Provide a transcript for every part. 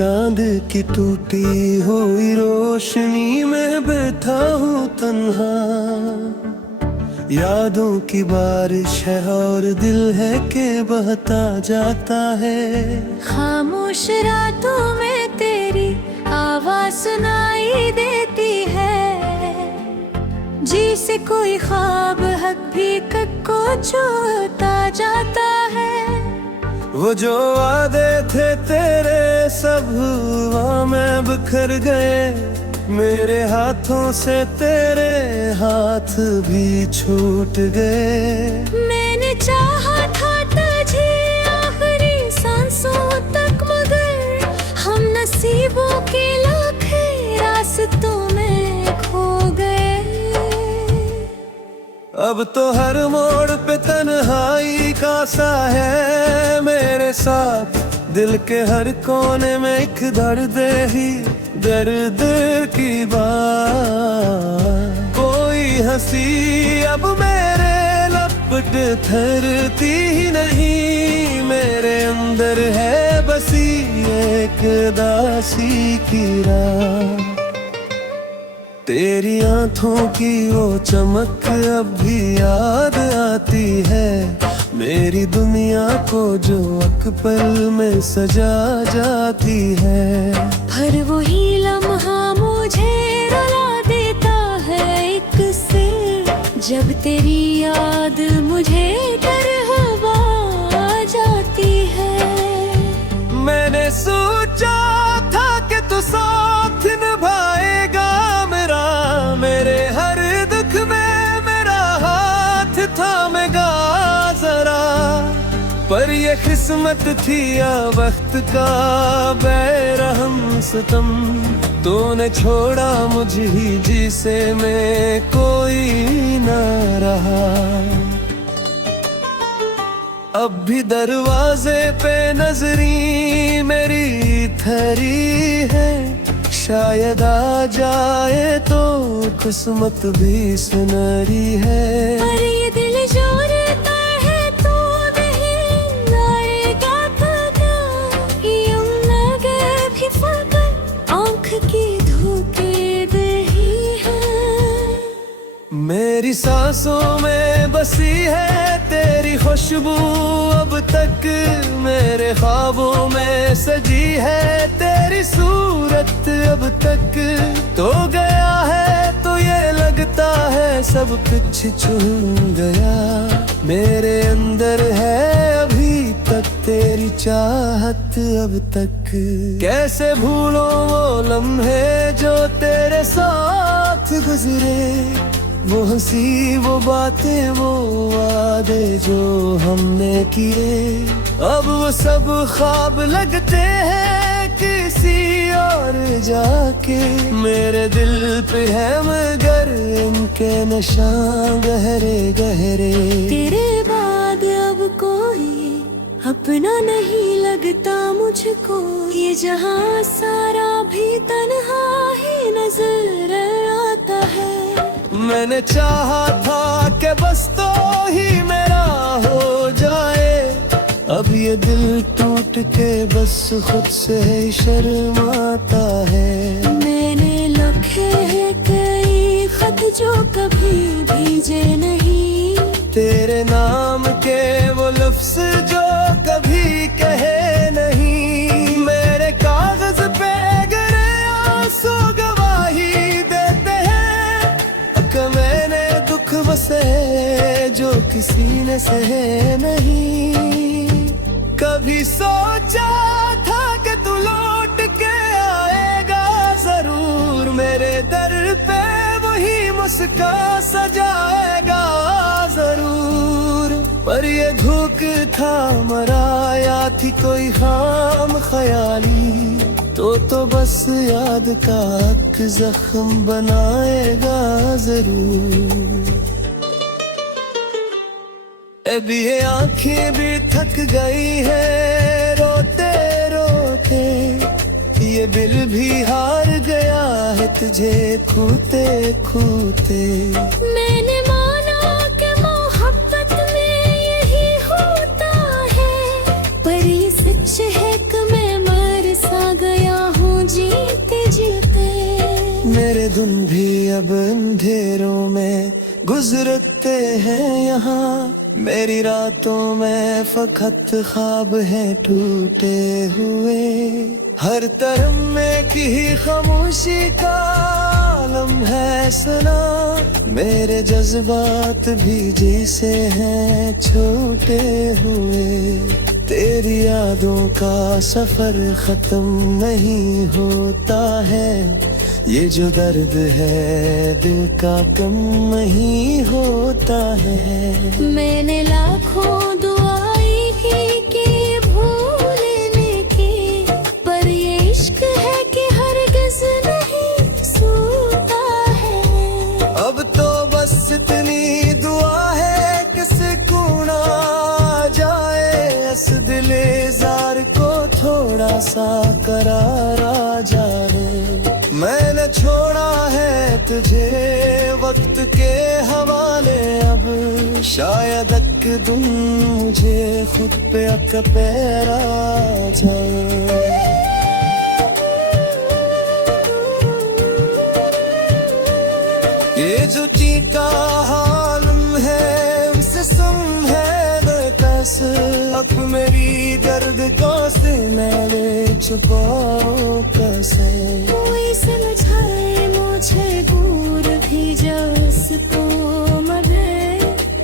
चांद की टूटी हुई रोशनी में बैठा हूँ तन्हा। यादों की बारिश है और दिल है के बहता जाता है। खामोश रातों में तेरी आवाज सुनाई देती है। जी से कोई ख्वाब हक भी को छूता जाता है। वो जो वादे थे तेरे सब हवा में बिखर गए। मेरे हाथों से तेरे हाथ भी छूट गए। मैंने चाहा था तुझे आखिरी सांसों तक, मगर हम नसीबों के लाखे रास्तों में खो गए। अब तो हर मोड़ पे तन्हाई का सा है मेरे साथ। दिल के हर कोने में एक दर्द ही दर्द की बात। कोई हंसी अब मेरे लपट थरती ही नहीं। मेरे अंदर है बसी एक दासी की राह। तेरी आंखों की वो चमक अब भी याद आती है। मेरी दुनिया को जो एक पल में सजा जाती है। हर वही लम्हा मुझे रुला देता है एक से। जब तेरी याद मुझे तरहवा जाती है। मैंने सोचा था कि तू साथ निभाएगा मेरा। मेरे हर दुख में मेरा हाथ थामेगा जरा। पर ये किस्मत थी या वक्त का बेरहम सितम। तूने छोड़ा मुझे ही जिसे में कोई न रहा। अब भी दरवाजे पे नजरी मेरी ठहरी है। शायद आ जाए तो किस्मत भी सुनहरी है। पर ये दिल जो रहता है तो नहीं आएगा पता। यूं लगे भी फकत आँख की धोखे दही है। मेरी सांसों में बसी है तेरी खुशबू अब तक। मेरे ख्वाबों में सजी है तेरी सूरत अब तक। तो गया है तो ये लगता है सब कुछ छूट गया। मेरे अंदर है अभी तक तेरी चाहत अब तक। कैसे भूलो वो लम्हे जो तेरे साथ गुजरे। वो हंसी वो बातें वो वादे जो हमने किए। अब वो सब ख्वाब लगते हैं किसी और जाके। मेरे दिल पे है मगर इनके निशान गहरे गहरे। तेरे बाद अब कोई अपना नहीं लगता मुझको। ये जहां सारा भी तन्हा ही नजर आता है। मैंने चाहा था कि बस तो ही मेरा हो जाए। अब ये दिल टूट के बस खुद से ही शर्माता है। मैंने लिखे हैं कई खत जो कभी भेजे नहीं। तेरे नाम के वो लफ्ज जो कभी कहे नहीं। मेरे कागज पे गिरे आंसू गवाही देते हैं कि मैंने दुख बसे जो किसी ने सहे नहीं। कभी सोचा था कि तू लौट के आएगा जरूर। मेरे दर पे वही मुस्का सजाएगा जरूर। पर ये धूक था मराया थी कोई खाम ख्याली। तो बस याद का एक जख्म बनाएगा जरूर। अब ये आंखें भी थक गई है रोते रोते। ये दिल भी हार गया है तुझे खूते खूते। मैंने माना कि मोहब्बत में यही होता है। पर ये सच है कि मैं मर सा गया अब अंधेरों में गुजरते हैं यहाँ, मेरी रातों में फकत ख्वाब है टूटे हुए। हर तरफ में की खामोशी का आलम है सना, मेरे जज्बात भी जैसे हैं छूटे हुए। तेरी यादों का सफर खत्म नहीं होता है, ये जो दर्द है दिल का कम नहीं होता है। मैंने लाखों दुआएं की भूलने की, पर ये इश्क है कि हरगिज़ नहीं सूता है। अब तो बस इतनी दुआ है कि सुकून आ जाए, इस दिले जार को थोड़ा सा करार आ जाए। मैंने छोड़ा है तुझे वक्त के हवाले, अब शायद एक दिन मुझे खुद पे पैर आ जाए। ये जो चीका हालम है उसे सुन है बेकस, अब मेरी दर्द को से मैंने छुपाओ कैसे। कोई समझाए मुझे दूर भी जस तो मरे,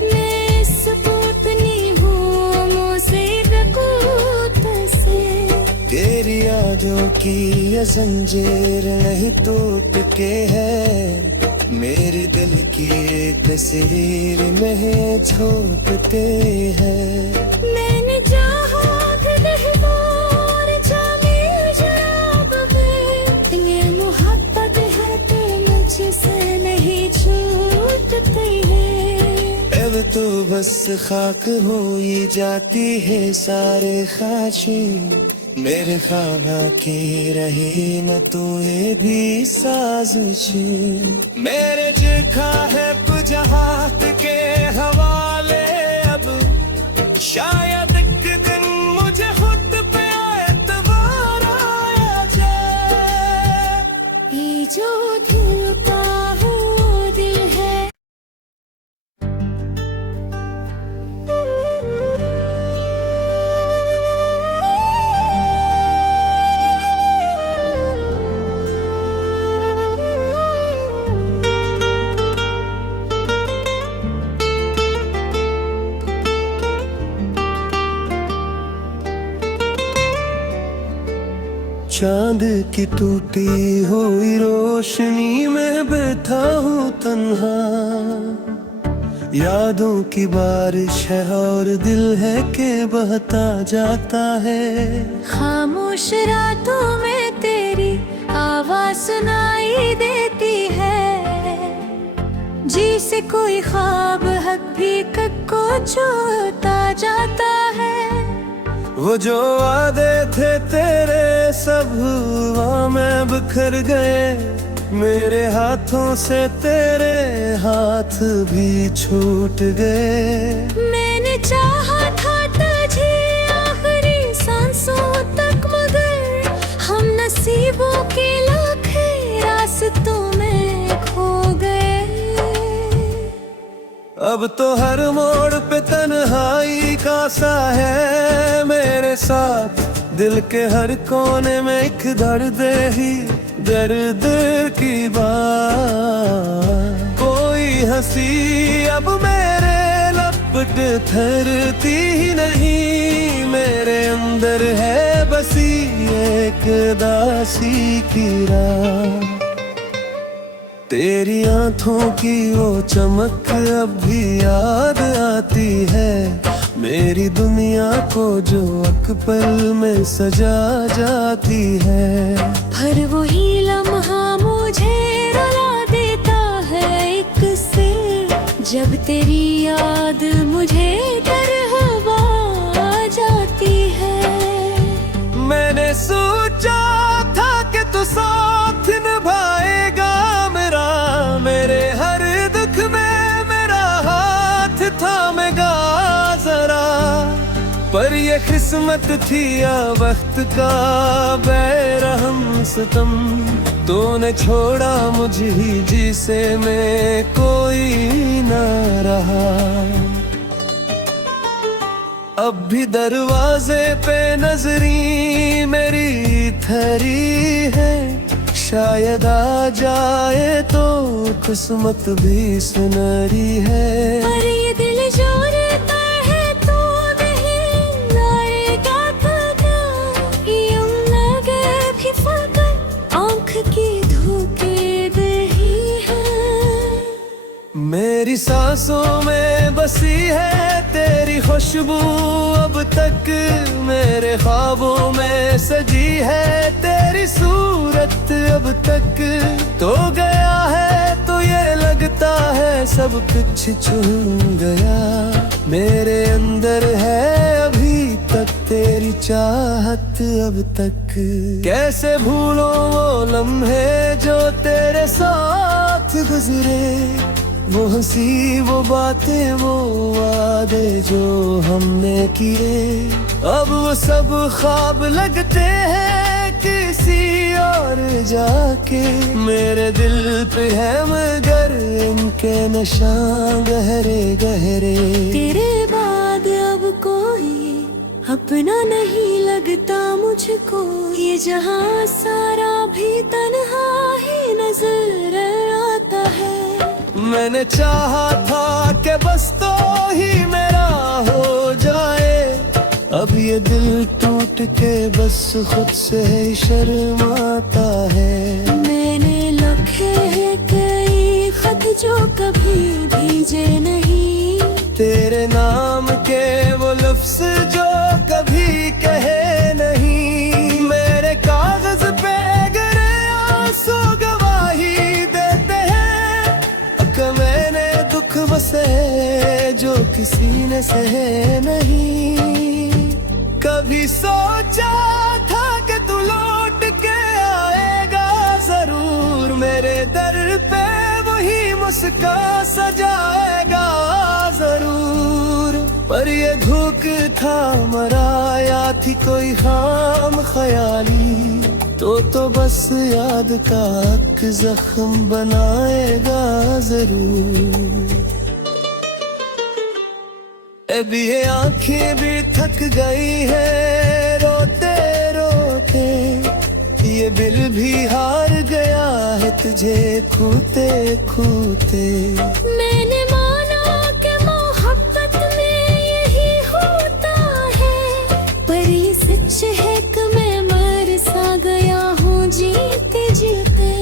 मैं सपूतनी हूँ मुझसे रकूत से। तेरी यादों की ये जंजीर नहीं टूट के है, मेरे दिल की तस्वीर में झोंकते हैं। मैंने चाहा भी नहीं और जाने शराब में, ये मोहब्बत है तो मुझसे नहीं छूटती है। अब तो बस खाक हो ही जाती है सारे ख्वाहिशें, मेरे ख्वाबा की रही न तू ये भी साजिशें। मेरे जिखा है पुजहात के हवाले, अब शायद एक दिन मुझे खुद पे एतबार आया जाए। ये जो दिल का वो दिल है। चांद की टूटी हुई रोशनी में बैठा हूँ तन्हा, यादों की बारिश है और दिल है के बहता जाता है। खामोश रातों में तेरी आवाज सुनाई देती है, जी से कोई ख्वाब हकीकत को छूता जाता है। वो जो वादे थे तेरे सब हवा में बिखर गए, मेरे हाथों से तेरे हाथ भी छूट गए। मैंने चाहा था तुझे आखिरी सांसों तक, मगर हम नसीबों के लाखे रास्तों में खो गए। अब तो हर मोड़ पे तन्हाई का सा है मेरे साथ, दिल के हर कोने में एक दर्द ही दर्द की बात। कोई हंसी अब मेरे लपट थरती ही नहीं, मेरे अंदर है बसी एक दासी की राह। तेरी आंखों की वो चमक अब भी याद आती है, मेरी दुनिया को जो एक पल में सजा जाती है। पर वही लम्हा मुझे रुला देता है एक सिर, जब तेरी याद मुझे तरहवा जाती है। मैंने सोचा था कि तू साथ निभाएगा मेरा, मेरे हर दुख में मेरा हाथ थामेगा जरा, पर ये ये किस्मत थी या वक्त का बेरहम सितम, तूने छोड़ा मुझ ही जिसे मैं कोई न रहा। अब भी दरवाजे पे नजरी मेरी ठहरी है, शायद आ जाए तो किस्मत भी सुनहरी है। पर ये दिल जो रहता है तो नहीं लाएगा पता, यूं लगे भी फकत आँख की धोखे दही है। मेरी सांसों में बसी है तेरी खुशबू, अब तक मेरे ख्वाबों में सजी है तेरी सूरत। अब तक तो गया है तो ये लगता है सब कुछ छूट गया, मेरे अंदर है अभी तक तेरी चाहत। अब तक कैसे भूलो वो लम्हे जो तेरे साथ गुजरे, वो हंसी वो बातें वो वादे जो हमने किए। अब वो सब ख्वाब लगते हैं किसी और जाके, मेरे दिल पे है मगर इनके निशान गहरे गहरे। तेरे बाद अब कोई अपना नहीं लगता मुझको, ये जहां सारा भी तन्हा ही नजर आता है। मैंने चाहा था कि बस तो ही मेरा हो जाए, अब ये दिल टूट के बस खुद से शर्माता है। मैंने लिखे हैं कई खत जो कभी भेजे नहीं, तेरे नाम के वो लफ्ज जो कभी कहे नहीं। मेरे कागज पे गिरे आंसू गवाही देते हैं कि मैंने दुख बसे जो किसी ने सहे नहीं। कभी सोचा था कि तू लौट के आएगा जरूर, मेरे दर पे वही मुस्कान सजाएगा जरूर। पर ये धोख था मराया थी कोई खाम ख्याली, तो बस याद का एक जख्म बनाएगा जरूर। अब ये आंखें भी थक गई है रोते रोते, ये दिल भी हार गया है तुझे खूते खूते। मैंने माना कि मोहब्बत में यही होता है, पर ये सच है कि मैं मर सा गया हूँ जीते जीते।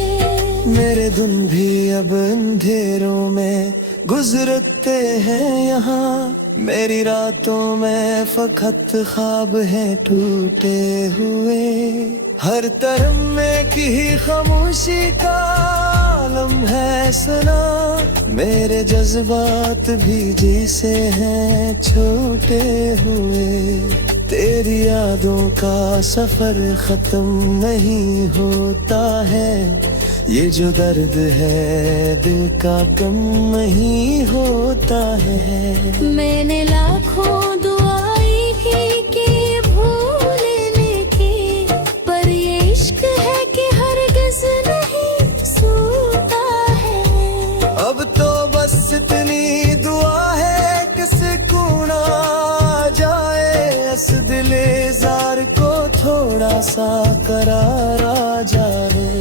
मेरे दिन भी अब अंधेरों में गुजरते हैं यहाँ, मेरी रातों में फकत ख्वाब हैं टूटे हुए। हर तरफ में की खामोशी का आलम है सना, मेरे जज्बात भी जैसे हैं छोटे हुए। तेरी यादों का सफर खत्म नहीं होता है, ये जो दर्द है दिल का कम नहीं होता है। मैंने लाखों दुआई भी की भूलने की, पर ये इश्क है कि हरगिज़ नहीं सूता है। अब तो बस इतनी दुआ है कि सुकून आ जाए, इस दिले जार को थोड़ा सा करार आ जाए।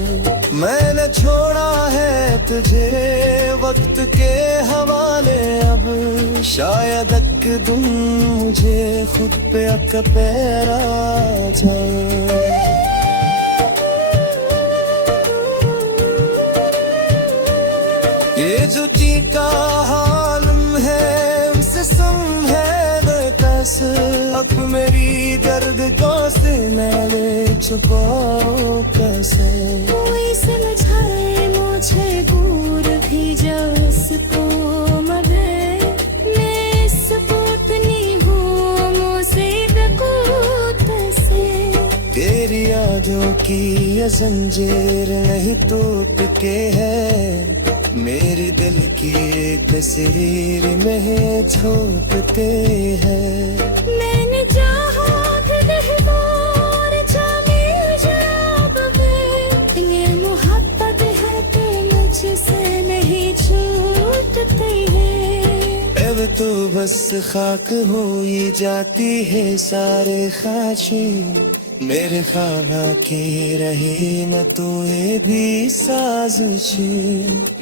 मैंने छोड़ा है तुझे वक्त के हवाले, अब शायद एक दिन मुझे खुद पे अक पैर आ जाए। ये जो चीका हालम है उनसे सम है बेकस, अब मेरी दर्द को से मैंने छुपाओ कैसे। कोई समझाए मुझे दूर भी जसको, मगर मैं सपूतनी हूँ मुझसे बकूत से। तेरी यादों की ये जंजीर नहीं टूट के है, मेरे दिल की तस्वीर में छूटते हैं। मैंने चाहा अब तो बस खाक हो ही जाती है सारे खाशी मेरे खाना की रही न तो ये भी साजिशी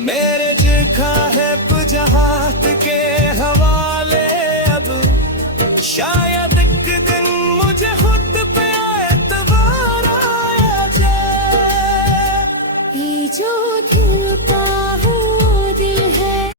मेरे जिखा है